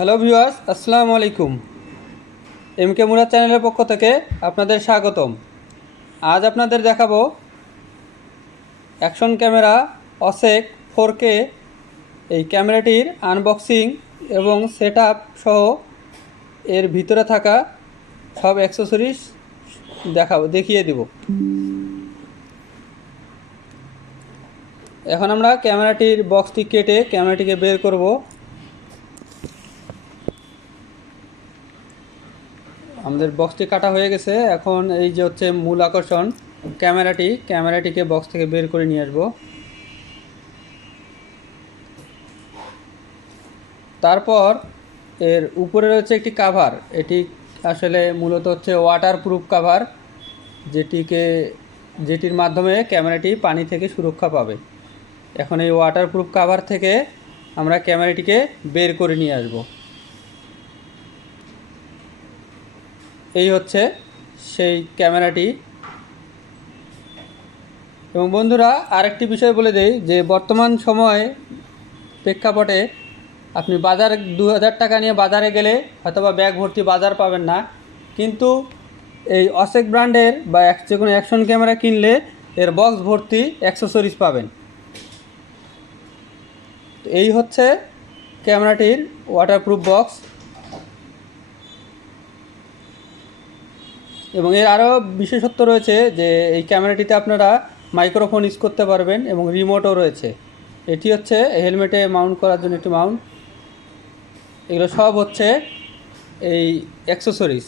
Hello viewers আসসালামু আলাইকুম M K Murad চ্যানেলের পক্ষ থেকে আপনাদের স্বাগতম। আজ আপনাদের দেখাবো অ্যাকশন ক্যামেরা অসেক ফোর এই ক্যামেরাটির আনবক্সিং এবং সেট সহ এর ভিতরে থাকা সব অ্যাক্সেসরিজ দেখাবো, দেখিয়ে দিব। এখন আমরা ক্যামেরাটির বক্সটি কেটে ক্যামেরাটিকে বের করব। আমাদের বক্সটি কাটা হয়ে গেছে। এখন এই যে হচ্ছে মূল আকর্ষণ, ক্যামেরাটি, ক্যামেরাটিকে বক্স থেকে বের করে নিয়ে আসব। তারপর এর উপরে রয়েছে একটি কাভার এটি আসলে মূলত হচ্ছে ওয়াটার প্রুফ কাভার যেটিকে, যেটির মাধ্যমে ক্যামেরাটি পানি থেকে সুরক্ষা পাবে। এখন এই ওয়াটার প্রুফ কাভার থেকে আমরা ক্যামেরাটিকে বের করে নিয়ে আসব। এই হচ্ছে সেই ক্যামেরাটি। এবং বন্ধুরা, আরেকটি বিষয় বলে দেই যে, বর্তমান সময়ে প্রেক্ষাপটে আপনি বাজার দু হাজার টাকা নিয়ে বাজারে গেলে হয়তোবা ব্যাগ ভর্তি বাজার পাবেন না। কিন্তু এই অসেক ব্র্যান্ডের বা যে কোনো অ্যাকশন ক্যামেরা কিনলে এর বক্স ভর্তি অ্যাক্সেসরিজ পাবেন। এই হচ্ছে ক্যামেরাটির ওয়াটারপ্রুফ বক্স এবং এর আরও বিশেষত্ব রয়েছে যে এই ক্যামেরাটিতে আপনারা মাইক্রোফোন ইউজ করতে পারবেন এবং রিমোটও রয়েছে। এটি হচ্ছে হেলমেটে মাউন্ট করার জন্য একটি মাউন্ট। এগুলো সব হচ্ছে এই অ্যাক্সেসরিজ।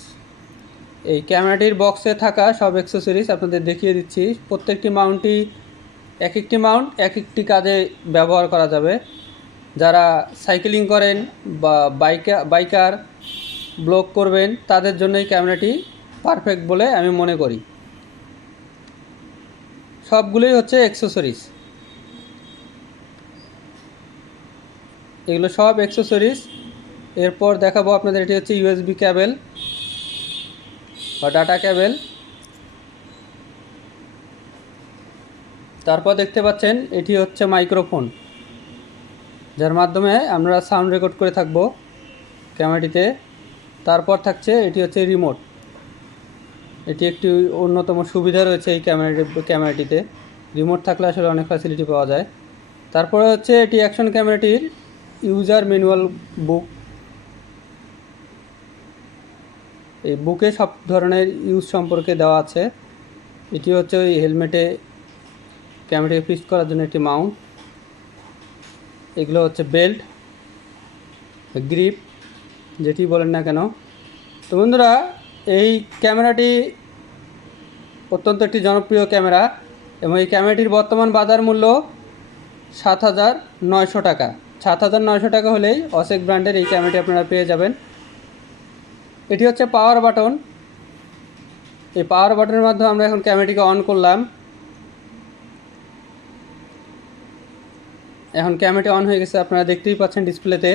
এই ক্যামেরাটির বক্সে থাকা সব অ্যাক্সেসরিজ আপনাদের দেখিয়ে দিচ্ছি। প্রত্যেকটি মাউন্টই এক একটি মাউন্ট এক একটি কাজে ব্যবহার করা যাবে। যারা সাইকেলিং করেন বা বাইকা, বাইকার ব্লগ করবেন, তাদের জন্য এই ক্যামেরাটি পারফেক্ট বলে আমি মনে করি। সবগুলোই হচ্ছে অ্যাক্সেসরিজ এগুলো সব অ্যাক্সেসরিজ এরপর দেখাবো আপনাদের এটি হচ্ছে ইউএসবি ক্যাবেল বা ডাটা ক্যাবেল তারপর দেখতে পাচ্ছেন এটি হচ্ছে মাইক্রোফোন যার মাধ্যমে আমরা সাউন্ড রেকর্ড করে থাকব ক্যামেরাটিতে। তারপর থাকছে এটি হচ্ছে রিমোট এটি একটি অন্যতম সুবিধা রয়েছে এই ক্যামেরাটি, ক্যামেরাটিতে। রিমোট থাকলে আসলে অনেক ফ্যাসিলিটি পাওয়া যায়। তারপরে হচ্ছে এটি অ্যাকশন ক্যামেরাটির ইউজার ম্যানুয়াল বুক এই বুকে সব ধরনের ইউজ সম্পর্কে দেওয়া আছে। এটি হচ্ছে ওই হেলমেটে ক্যামেরাটিকে ফিক্স করার জন্য একটি মাউন্ট এগুলো হচ্ছে বেল্ট গ্রিপ যেটি বলেন না কেন। তো বন্ধুরা এই ক্যামেরাটি অত্যন্ত একটি জনপ্রিয় ক্যামেরা এবং এই ক্যামেরাটির বর্তমান বাজার মূল্য সাত হাজার নয়শো টাকা। সাত হাজার নয়শো টাকা হলেই অসেক ব্র্যান্ডের এই ক্যামেরাটি আপনারা পেয়ে যাবেন। এটি হচ্ছে পাওয়ার বাটন। এই পাওয়ার বাটনের মাধ্যমে আমরা এখন ক্যামেরাটিকে অন করলাম। এখন ক্যামেরাটি অন হয়ে গেছে, আপনারা দেখতেই পাচ্ছেন ডিসপ্লেতে।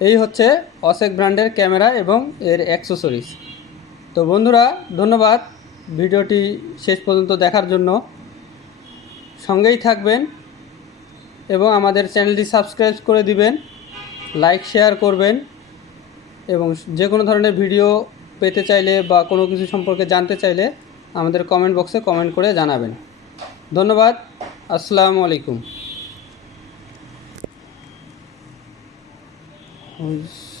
এই হচ্ছে অসেক ব্র্যান্ডের ক্যামেরা এবং এর অ্যাক্সেসরিজ তো বন্ধুরা, ধন্যবাদ ভিডিওটি শেষ পর্যন্ত দেখার জন্য। সঙ্গেই থাকবেন এবং আমাদের চ্যানেলটি সাবস্ক্রাইব করে দিবেন, লাইক, শেয়ার করবেন এবং যে কোনো ধরনের ভিডিও পেতে চাইলে বা কোনো কিছু সম্পর্কে জানতে চাইলে আমাদের কমেন্ট বক্সে কমেন্ট করে জানাবেন। ধন্যবাদ, আসসালামু আলাইকুম। Arroz.